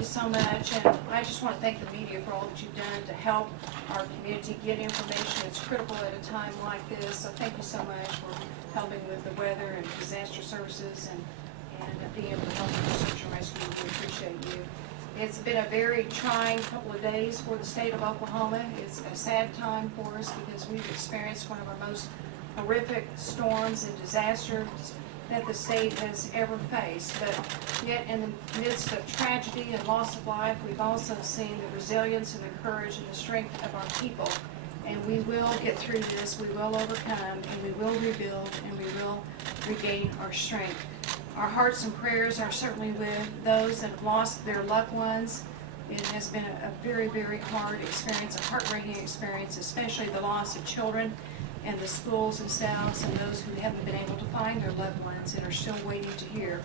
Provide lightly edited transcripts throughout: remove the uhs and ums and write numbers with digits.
you so much, and I just want to thank the media for all that you've done to help our community get information. It's critical at a time like this, so thank you so much for helping with the weather and disaster services and being able to help with search and rescue. We appreciate you. It's been a very trying couple of days for the state of Oklahoma. It's a sad time for us because we've experienced one of our most horrific storms and disasters that the state has ever faced. But yet in the midst of tragedy and loss of life, we've also seen the resilience and the courage and the strength of our people. And we will get through this, we will overcome, and we will rebuild, and we will regain our strength. Our hearts and prayers are certainly with those that have lost their loved ones. It has been a very, very hard experience, a heartbreaking experience, especially the loss of children and the schools themselves and those who haven't been able to find their loved ones and are still waiting to hear.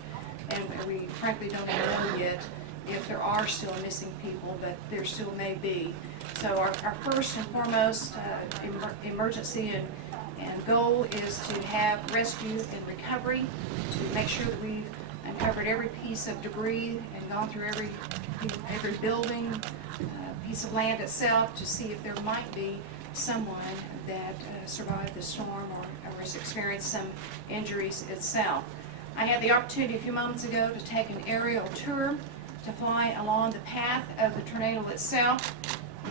And we frankly don't even know yet if there are still missing people, but there still may be. So our first and foremost emergency and goal is to have rescue and recovery, to make sure that we've uncovered every piece of debris and gone through every building, piece of land itself to see if there might be someone that survived the storm or has experienced some injuries itself. I had the opportunity a few moments ago to take an aerial tour to fly along the path of the tornado itself.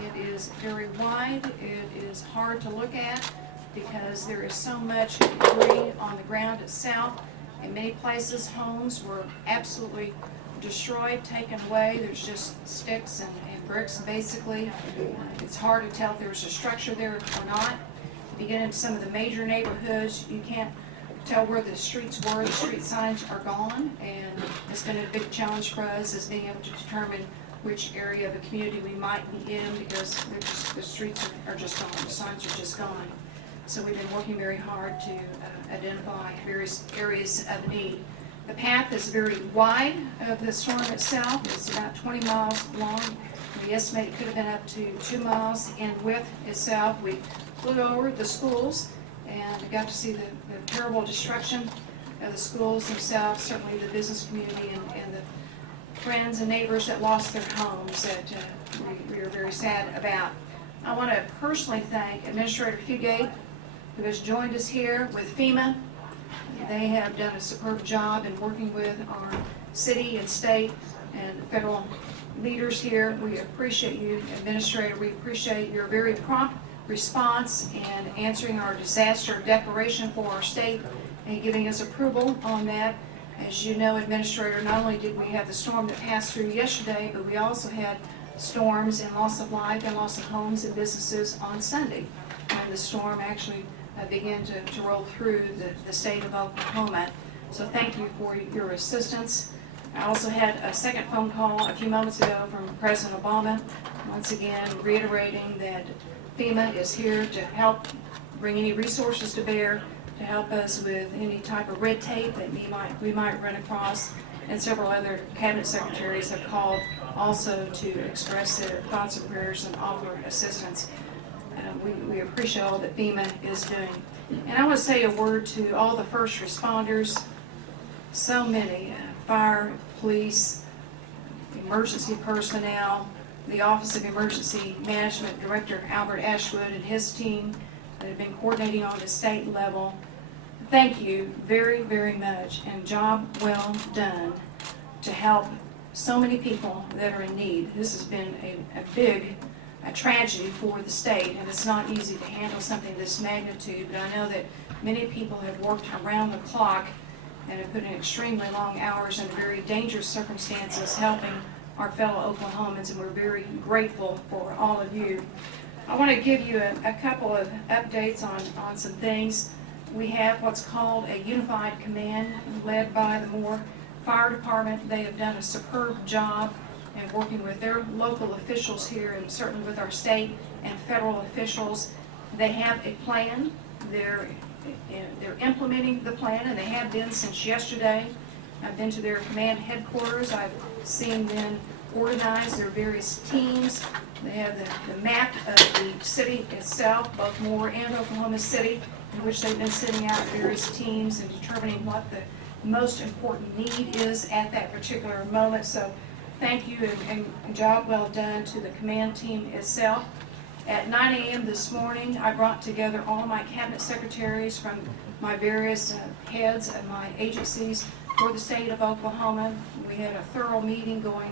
It is very wide. It is hard to look at because there is so much debris on the ground itself. In many places, homes were absolutely destroyed, taken away. There's just sticks and bricks, basically. It's hard to tell if there's a structure there or not. If you get into some of the major neighborhoods, you can't tell where the streets were. The street signs are gone, and it's been a big challenge for us as being able to determine which area of the community we might be in because the streets are just gone, the signs are just gone. So we've been working very hard to identify various areas of need. The path is very wide of the storm itself. It's about 20 miles long. We estimate it could have been up to 2 miles in width itself. We flew over the schools and got to see the terrible destruction of the schools themselves, certainly the business community and the friends and neighbors that lost their homes that we are very sad about. I want to personally thank Administrator Fugate, who has joined us here with FEMA. They have done a superb job in working with our city and state and federal leaders here. We appreciate you, Administrator. We appreciate your very prompt response and answering our disaster declaration for our state and giving us approval on that. As you know, Administrator, not only did we have the storm that passed through yesterday, but we also had storms and loss of life and loss of homes and businesses on Sunday. And the storm actually began to roll through the state of Oklahoma. So thank you for your assistance. I also had a second phone call a few moments ago from President Obama, once again reiterating that FEMA is here to help bring any resources to bear to help us with any type of red tape that we might run across. And several other cabinet secretaries have called also to express their thoughts and prayers and offer assistance. We appreciate all that FEMA is doing. And I want to say a word to all the first responders, so many, fire, police, emergency personnel, the Office of Emergency Management Director Albert Ashwood and his team that have been coordinating on the state level. Thank you very, very much, and job well done to help so many people that are in need. This has been a big tragedy for the state, and it's not easy to handle something of this magnitude, but I know that many people have worked around the clock and have put in extremely long hours in very dangerous circumstances helping our fellow Oklahomans, and we're very grateful for all of you. I want to give you a couple of updates on some things. We have what's called a unified command led by the Moore Fire Department. They have done a superb job and working with their local officials here and certainly with our state and federal officials. They have a plan. They're implementing the plan, and they have been since yesterday. I've been to their command headquarters. I've seen them organize their various teams. They have the map of the city itself, both Moore and Oklahoma City, in which they've been sending out various teams and determining what the most important need is at that particular moment. So thank you and job well done to the command team itself. At 9 a.m. this morning, I brought together all my cabinet secretaries from my various heads of my agencies for the state of Oklahoma. We had a thorough meeting going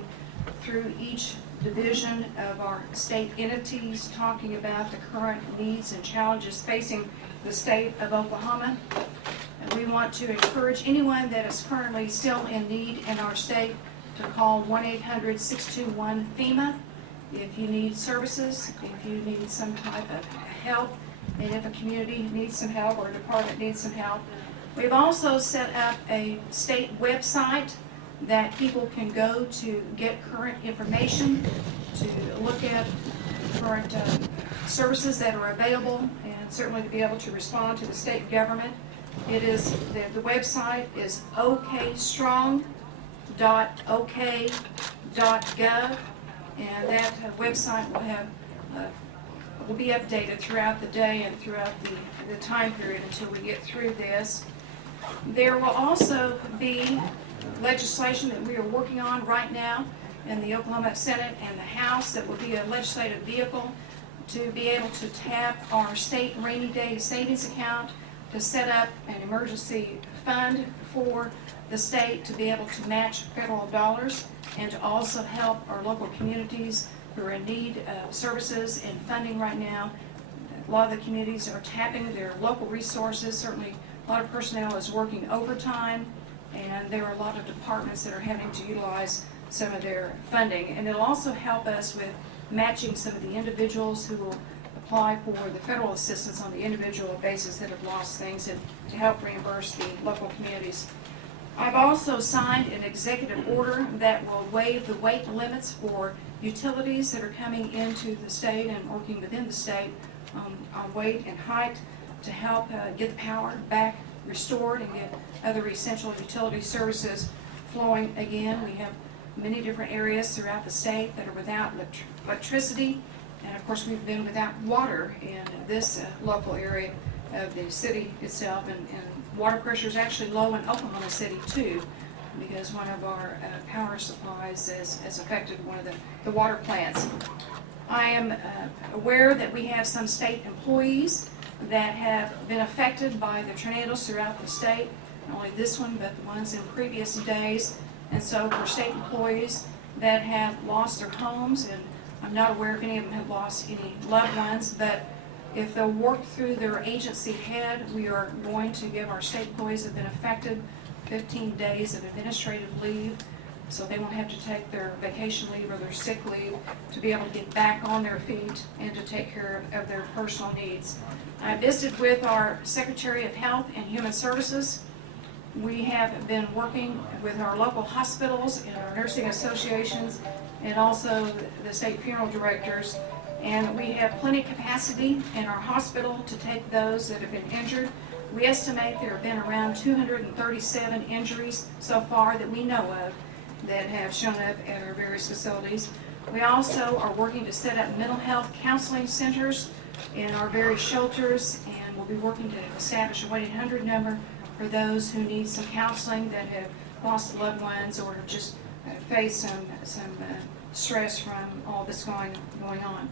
through each division of our state entities, talking about the current needs and challenges facing the state of Oklahoma. And we want to encourage anyone that is currently still in need in our state to call 1-800-621-FEMA if you need services, if you need some type of help, and if a community needs some help or a department needs some help. We've also set up a state website that people can go to get current information, to look at current services that are available, and certainly to be able to respond to the state government. It is, the website is okstrong.ok.gov, and that website will be updated throughout the day and throughout the time period until we get through this. There will also be legislation that we are working on right now in the Oklahoma Senate and the House that will be a legislative vehicle to be able to tap our state rainy day savings account to set up an emergency fund for the state to be able to match federal dollars and to also help our local communities who are in need of services and funding right now. A lot of the communities are tapping their local resources. Certainly a lot of personnel is working overtime, and there are a lot of departments that are having to utilize some of their funding. And it'll also help us with matching some of the individuals who will apply for the federal assistance on the individual basis that have lost things, and to help reimburse the local communities. I've also signed an executive order that will waive the weight limits for utilities that are coming into the state and working within the state on weight and height to help get the power back restored and get other essential utility services flowing again. We have many different areas throughout the state that are without electricity, and of course we've been without water in this local area of the city itself, and water pressure is actually low in Oklahoma City too, because one of our power supplies has affected one of the water plants. I am aware that we have some state employees that have been affected by the tornadoes throughout the state, not only this one but the ones in previous days. And so for state employees that have lost their homes, and I'm not aware if any of them have lost any loved ones, but if they'll work through their agency head, we are going to give our state employees that have been affected 15 days of administrative leave, so they won't have to take their vacation leave or their sick leave to be able to get back on their feet and to take care of their personal needs. I visited with our Secretary of Health and Human Services. We have been working with our local hospitals and our nursing associations and also the state funeral directors, and we have plenty of capacity in our hospital to take those that have been injured. We estimate there have been around 237 injuries so far that we know of that have shown up at our various facilities. We also are working to set up mental health counseling centers in our various shelters, and we'll be working to establish a 1-800 number for those who need some counseling that have lost loved ones or have just faced some stress from all that's going on.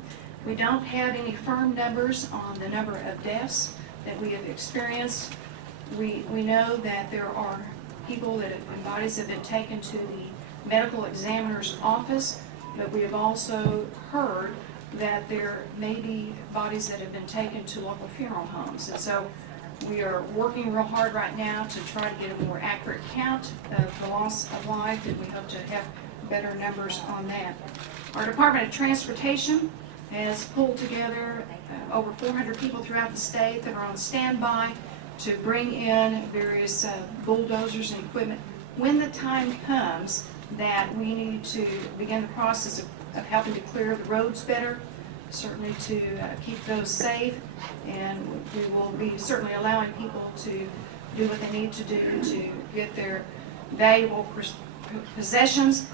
We don't have any firm numbers on the number of deaths that we have experienced. We know that there are people that and bodies have been taken to the medical examiner's office, but we have also heard that there may be bodies that have been taken to local funeral homes. And so we are working real hard right now to try to get a more accurate count of the loss of life, and we hope to have better numbers on that. Our Department of Transportation has pulled together over 400 people throughout the state that are on standby to bring in various bulldozers and equipment when the time comes that we need to begin the process of helping to clear the roads better, certainly to keep those safe, and we will be certainly allowing people to do what they need to do to get their valuable possessions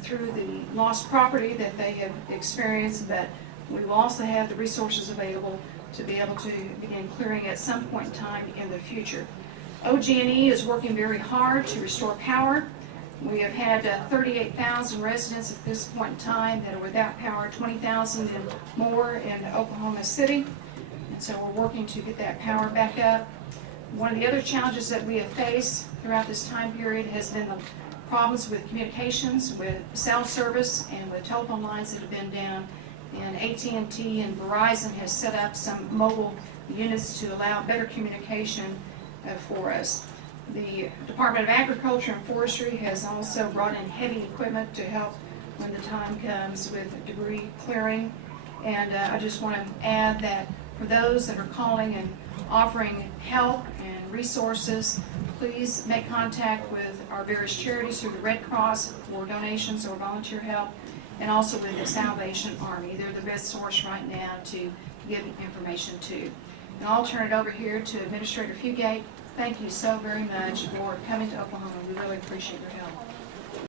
through the lost property that they have experienced, but we will also have the resources available to be able to begin clearing at some point in time in the future. OG&E is working very hard to restore power We have had 38,000 residents at this point in time that are without power, 20,000 and more in Oklahoma City. And so we're working to get that power back up. One of the other challenges that we have faced throughout this time period has been the problems with communications, with cell service, and with telephone lines that have been down. And AT&T and Verizon has set up some mobile units to allow better communication for us. The Department of Agriculture and Forestry has also brought in heavy equipment to help when the time comes with debris clearing. And I just want to add that for those that are calling and offering help and resources, please make contact with our various charities through the Red Cross for donations or volunteer help, and also with the Salvation Army. They're the best source right now to give information to. And I'll turn it over here to Administrator Fugate. Thank you so very much for coming to Oklahoma. We really appreciate your help.